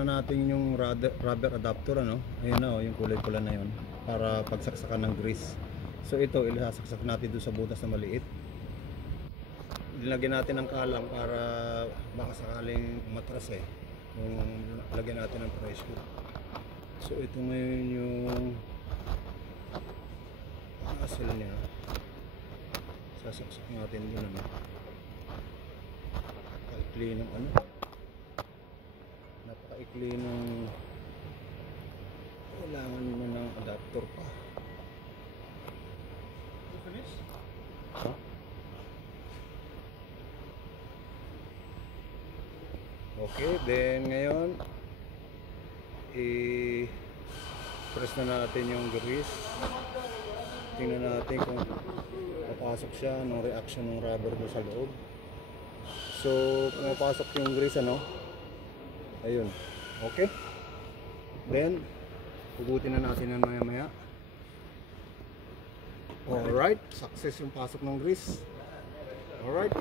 Na natin yung rubber adapter, ano, ayun na, yung kulay pula na yun, para pagsaksakan ng grease. So ito ilasaksak natin doon sa butas na maliit. Nilagyan natin ng kalang para baka sakaling matras kung lagyan natin ng pressure. So ito ngayon yung asal niya, sasaksak natin doon, ano, paikli ng napakaikli ng kailangan mo ng adapter pa. Finish? Huh? Okay, then ngayon i-press na natin yung grease. Tingnan natin kung papasok siya, anong reaction ng rubber doon sa loob. So pumapasok yung grease, ano, ayun, okay. Then hugutin na natin yan maya maya. Alright, success yung pasok ng grease. Alright.